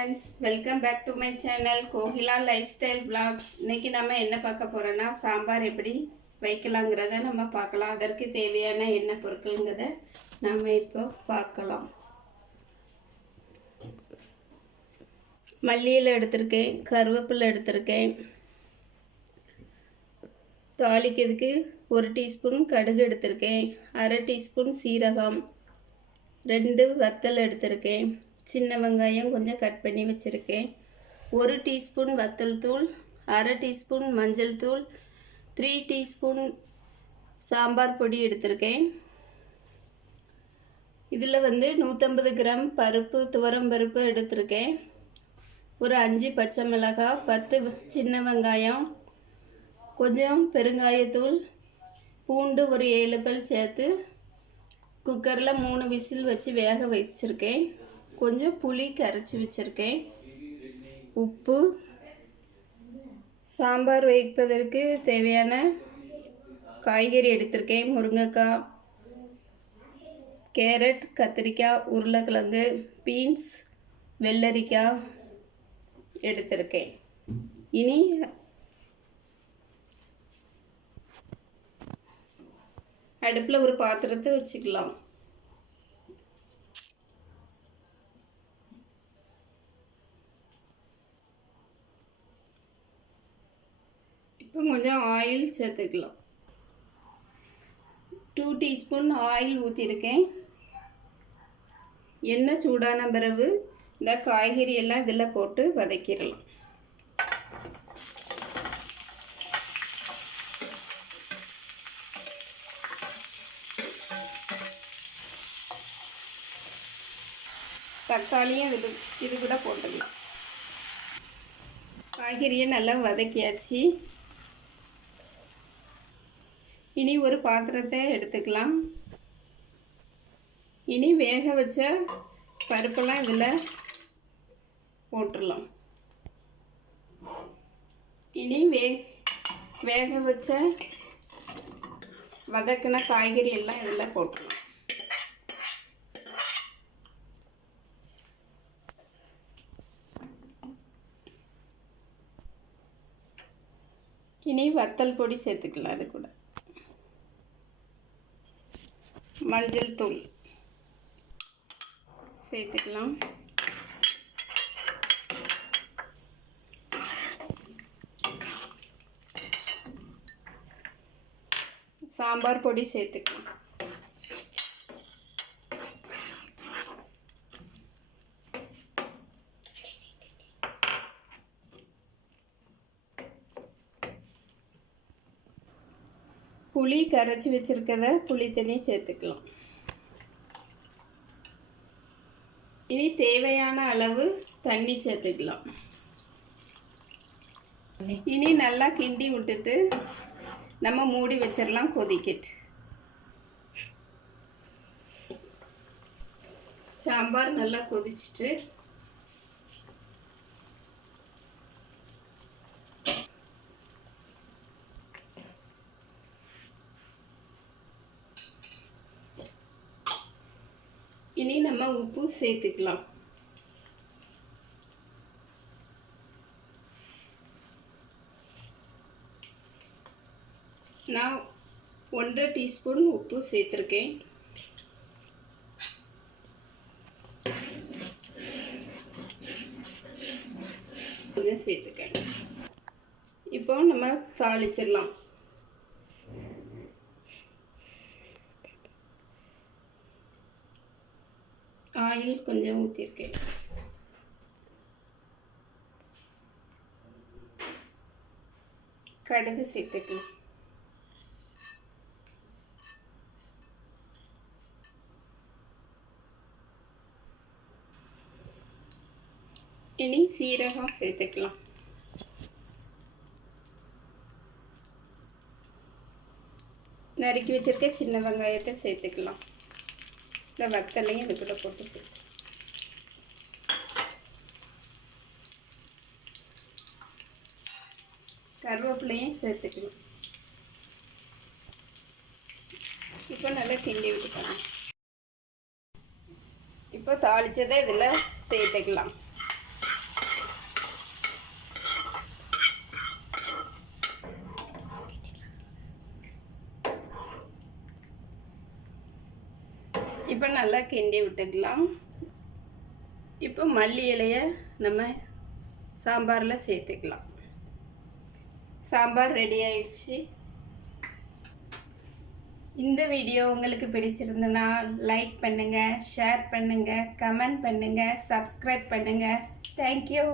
friends, welcome back to my channel Kokila lifestyle vlogs. இன்னைக்கு நம்ம என்ன பார்க்க போறோம்னா சாம்பார் எப்படி வைக்கலாம்ங்கறத நம்ம பார்க்கலாம். அதற்கு தேவையான என்ன பொருட்கள்ங்கறத நாம இப்போ பார்க்கலாம். மல்லி இலை எடுத்துர்க்கேன், கறிவேப்பிலை எடுத்துர்க்கேன். தாளிக்கிறதுக்கு 1 டீஸ்பூன் கடுகு எடுத்துர்க்கேன், 1/2 டீஸ்பூன் சீரகம், 2 வத்தல் எடுத்துர்க்கேன். சின்ன வெங்காயம் கொஞ்சம் கட் பண்ணி வச்சுருக்கேன். 1 டீஸ்பூன் வத்தல் தூள், 1/2 டீஸ்பூன் மஞ்சள் தூள், 3 டீஸ்பூன் சாம்பார் பொடி எடுத்திருக்கேன். இதில் 150 கிராம் பருப்பு, துவரம் பருப்பு எடுத்திருக்கேன். ஒரு 5 பச்சை மிளகாய், 10 சின்ன வெங்காயம், கொஞ்சம் பெருங்காயத்தூள், பூண்டு ஒரு 7 பல் சேர்த்து குக்கரில் 3 விசில் வச்சு வேக வச்சுருக்கேன். கொஞ்சம் புளி கரைச்சி வச்சுருக்கேன். உப்பு, சாம்பார் வைப்பதற்கு தேவையான காய்கறி எடுத்திருக்கேன். முருங்கைக்காய், கேரட், கத்திரிக்காய், உருளைக்கிழங்கு, பீன்ஸ், வெள்ளரிக்காய் எடுத்திருக்கேன். இனி அடுப்பில் ஒரு பாத்திரத்தை வச்சுக்கலாம். இப்போ கொஞ்சம் ஆயில் சேர்த்துக்கலாம். 2 டீஸ்பூன் ஆயில் ஊற்றிருக்கேன். எண்ணெய் சூடான பிறகு இந்த காய்கறி எல்லாம் இதில் போட்டு வதக்கிடலாம். தக்காளியும் இது கூட போட்டுக்கலாம். காய்கறியை நல்லா வதக்கியாச்சு. இனி ஒரு பாத்திரத்தை எடுத்துக்கலாம். இனி வேக வச்ச பருப்பெல்லாம் இதில் போட்டுடலாம். இனி வேக வச்ச வதக்கின காய்கறி எல்லாம் இதில் போட்டுடலாம். இனி வத்தல் பொடி சேர்த்துக்கலாம். அது கூட மஞ்சள் தூள் சேர்த்துக்கலாம். சாம்பார் பொடி சேர்த்துக்கலாம். புளி கரைச்சி வச்சுருக்கத புளி தண்ணி சேர்த்துக்கலாம். இனி தேவையான அளவு தண்ணி சேர்த்துக்கலாம். இனி நல்லா கிண்டி விட்டுட்டு நம்ம மூடி வச்சிடலாம் கொதிக்கிட்டு. சாம்பார் நல்லா கொதிச்சுட்டு இனி நம்ம உப்பு சேர்த்துக்கலாம். நான் 1/2 டீஸ்பூன் உப்பு சேர்த்துருக்கேன். கொஞ்சம் சேர்த்துக்கேன். இப்போ நம்ம தாளிச்சிடலாம். ஆயில் கொஞ்சம் ஊற்றிருக்கேன். கடுகு சேர்த்துக்கலாம். இனி சீரகம் சேர்த்துக்கலாம். நறுக்கி வச்சிருக்க சின்ன வெங்காயத்தை சேர்த்துக்கலாம். இந்த வத்தலையும் இதுக்குள்ள போட்டு சேர்த்து கருவேப்பிலையும் சேர்த்துக்கணும். இப்போ நல்லா கிண்டி விட்டுக்கலாம். இப்போ தாளிச்சதை இதில் சேர்த்துக்கலாம். இப்போ நல்லா கிண்டி விட்டுக்கலாம். இப்போ மல்லி இலையை நம்ம சாம்பாரில் சேர்த்துக்கலாம். சாம்பார் ரெடி ஆயிடுச்சு. இந்த வீடியோ உங்களுக்கு பிடிச்சிருந்தனா லைக் பண்ணுங்கள், ஷேர் பண்ணுங்கள், கமெண்ட் பண்ணுங்கள், சப்ஸ்கிரைப் பண்ணுங்கள். தேங்க்யூ.